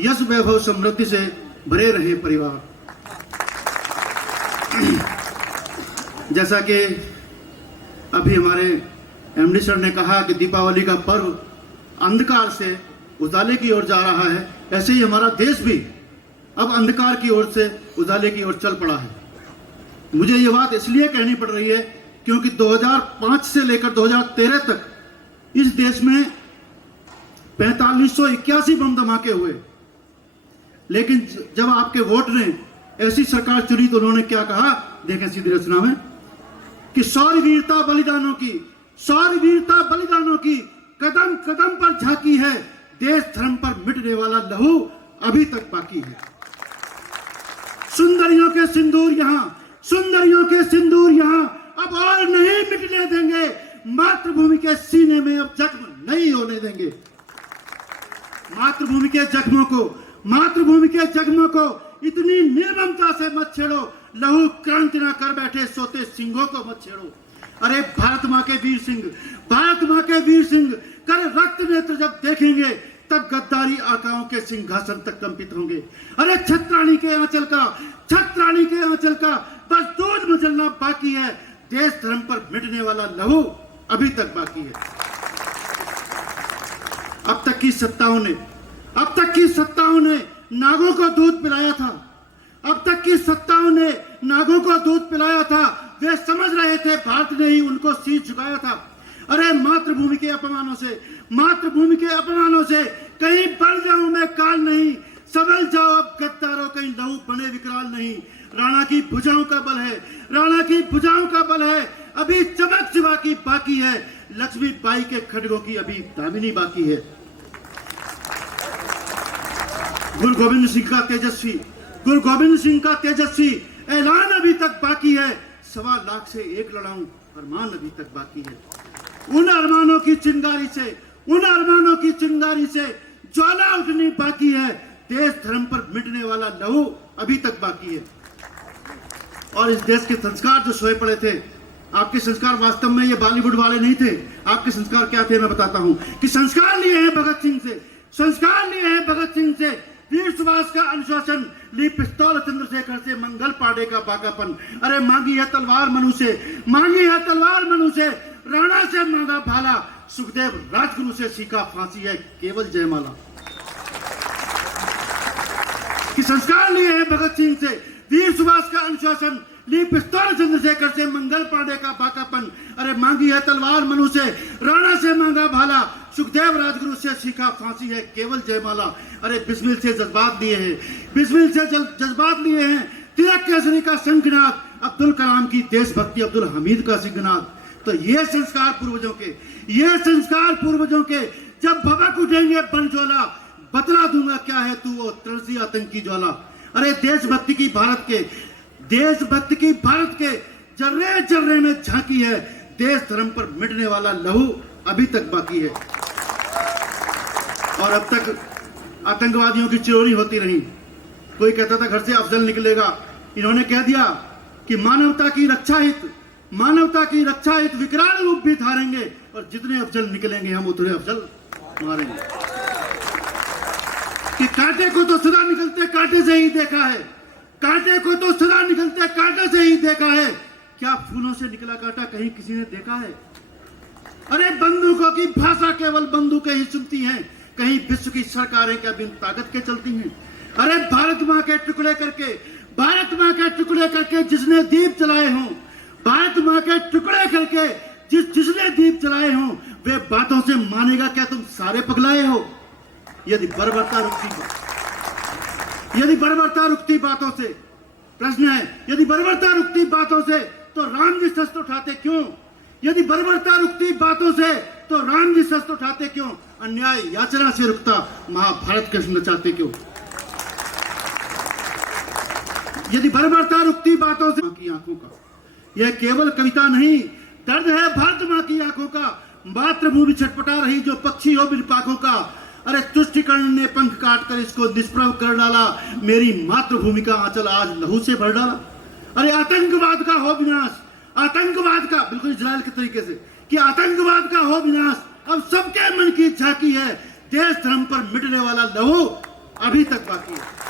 यश वैभव समृद्धि से भरे रहे परिवार। जैसा कि अभी हमारे एमडी सर ने कहा कि दीपावली का पर्व अंधकार से उजाले की ओर जा रहा है, ऐसे ही हमारा देश भी अब अंधकार की ओर से उजाले की ओर चल पड़ा है। मुझे ये बात इसलिए कहनी पड़ रही है क्योंकि 2005 से लेकर 2013 तक इस देश में 4581 बम धमाके हुए, लेकिन जब आपके वोट ने ऐसी सरकार चुनी तो उन्होंने क्या कहा, देखें सीधी रचना में कि शौर्यवीरता बलिदानों की कदम कदम पर झांकी है, देश धर्म पर मिटने वाला लहू अभी तक बाकी है। सुंदरियों के सिंदूर यहाँ अब और नहीं मिटने देंगे, मातृभूमि के सीने में अब जख्म नहीं होने देंगे। मातृभूमि के जख्मों को इतनी निर्ममता से मत छेड़ो, लहू क्रांति ना कर बैठे सोते सिंहों को मत छेड़ो। अरे भारत मां के वीर सिंह कर रक्त नेत्र जब देखेंगे तब गद्दारी आकाओं के सिंहासन तक कंपित होंगे। अरे छत्राणी के आंचल का बस दूध मचलना बाकी है, देश धर्म पर मिटने वाला लहू अभी तक बाकी है। अब तक की सत्ताओं ने नागों को दूध पिलाया था, वे समझ रहे थे भारत ने ही उनको शीश झुकाया था। अरे मातृभूमि के अपमानों से कहीं बढ़ जाऊं मैं काल नहीं, संभल जाओ अब गद्दारों, कहीं लहू बने विकराल नहीं। राणा की भुजाओं का बल है, अभी चमक सिवा की बाकी है, लक्ष्मी बाई के खड्गों की अभी दामिनी बाकी है। गुरु गोविंद सिंह का तेजस्वी ऐलान अभी तक बाकी है, 1.25 लाख से 1 लड़ाऊं अरमान अभी तक बाकी है। उन अरमानों की चिंगारी से ज्वाला उठनी बाकी है, देश धर्म पर मिटने वाला लहू अभी तक बाकी है। और इस देश के संस्कार जो सोए पड़े थे, आपके संस्कार वास्तव में ये बॉलीवुड वाले नहीं थे। आपके संस्कार क्या थे मैं बताता हूं कि संस्कार लिए हैं भगत सिंह से, वीर सुभाष का अनुशासन, ली पिस्तौल चंद्रशेखर से, मंगल पांडे का बागापन। अरे मांगी है तलवार मनु से, राणा से मांगा भाला, सुखदेव राजगुरु से सीखा फांसी है केवल जयमाला। कि संस्कार लिए हैं भगत सिंह से, वीर सुभाष का अनुशासन, ली पिस्तौल चंद्रशेखर से, मंगल पांडे का बाकापन। अरे मांगी है तलवार मनु से, राणा से मांगा भाला, सुखदेव राजगुरु से सीखा फांसी है केवल जयमाला। अरे बिस्मिल से जज्बात लिए हैं, तिलक केसरी का शंखनाद, अब्दुल कलाम की देशभक्ति, अब्दुल हमीद का सिंहनाद। तो ये संस्कार पूर्वजों के जब भभक उठेंगे बनज्वाला, बतला दूंगा क्या है तू वो तरसी आतंकी ज्वाला। अरे देशभक्ति की भारत के जर्रे जर्रे में झांकी है, देश धर्म पर मिटने वाला लहू अभी तक बाकी है। और अब तक आतंकवादियों की चिरौरी होती रही। कोई कहता था घर से अफजल निकलेगा, इन्होंने कह दिया कि मानवता की रक्षा हित विकराल रूप भी धारेंगे, और जितने अफजल निकलेंगे हम उतने अफजल मारेंगे। कि कांटे को तो सदा निकलते कांटे से ही देखा है, क्या फूलों से निकला कांटा कहीं किसी ने देखा है? अरे बंदूकों की भाषा केवल बंदूकें ही सुनती हैं, कहीं विश्व की सरकारें क्या बिन ताकत के चलती हैं? अरे भारत मां के टुकड़े करके जिसने दीप जलाए हों, जिसने दीप जलाए हों, वे बातों से मानेगा क्या तुम सारे पगलाए हो? यदि बर्बरता रुकती बातों से, प्रश्न है, यदि बर्बरता रुकती बातों से तो राम जी शस्त्र उठाते क्यों? यदि बर्बरता रुकती बातों से तो राम जी शस्त्र उठाते क्यों? अन्याय याचना से रुकता महाभारत कृष्ण नचाते क्यों? यदि बर्बरता रुकती बातों से, की आंखों का यह केवल कविता नहीं, दर्द है भारत मां की आंखों का। मातृभूमि छटपटा रही जो पक्षी हो बिन पाखों का। अरे तुष्टिकर्ण ने पंख काटकर इसको निष्प्रभ कर डाला, मेरी मातृभूमि का आंचल आज लहू से भर डाला। अरे आतंकवाद का हो विनाश, बिल्कुल इजराइल के तरीके से कि आतंकवाद का हो विनाश, अब सबके मन की झांकी है, देश धर्म पर मिटने वाला लहू अभी तक बाकी है।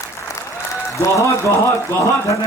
बहुत बहुत बहुत धन्यवाद।